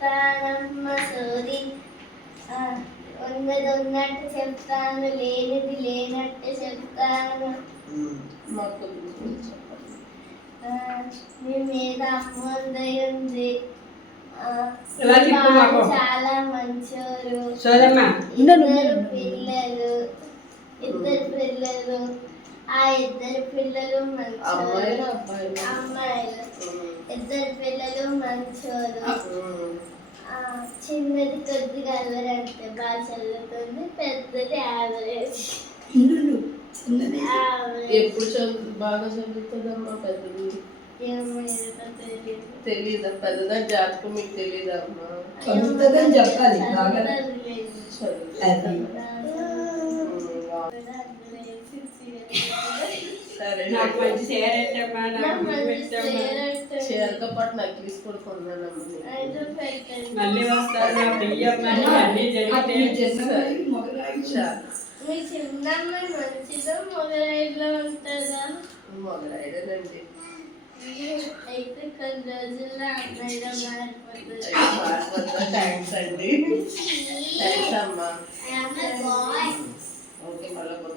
చెప్తానమ్మ సోది ఉన్నది ఉన్నట్టు చెప్తాను, లేనిది లేనట్టు చెప్తాను. మీ మీద అమ్మోదయ ఉంది. చాలా మంచోరు. ఇద్దరు పిల్లలు ఆ ఇద్దరు పిల్లలు మంచోరు. అమ్మాయిలు ఇద్దరు పిల్లలు మంచోరు. చిన్నది కొద్దిగా అల్లరంటే బాగా చదువుతుంది, పెద్దది యావరేజ్. ఎప్పుడు బాగా చదువుతుందమ్మా? పెద్దది తెలీదా? పెద్దదా జాతకం మీకు తెలీదా అమ్మా? చదువుతుందని చెప్పాలి. సరే, నాకు మంచి చీరతో పాటు నక్లీస్ కూడా కొన్నానమ్మా. మళ్ళీ వస్తాను. అన్ని మీ చిన్నమ్మ మంచిదో మొగలైలో ఉంటుందా? మొగలైడేనండి. అయితే కొన్ని రోజుల్లో అమ్మాయిలో మారిపోతుంది. థ్యాంక్స్ అండి. థ్యాంక్స్ అమ్మా.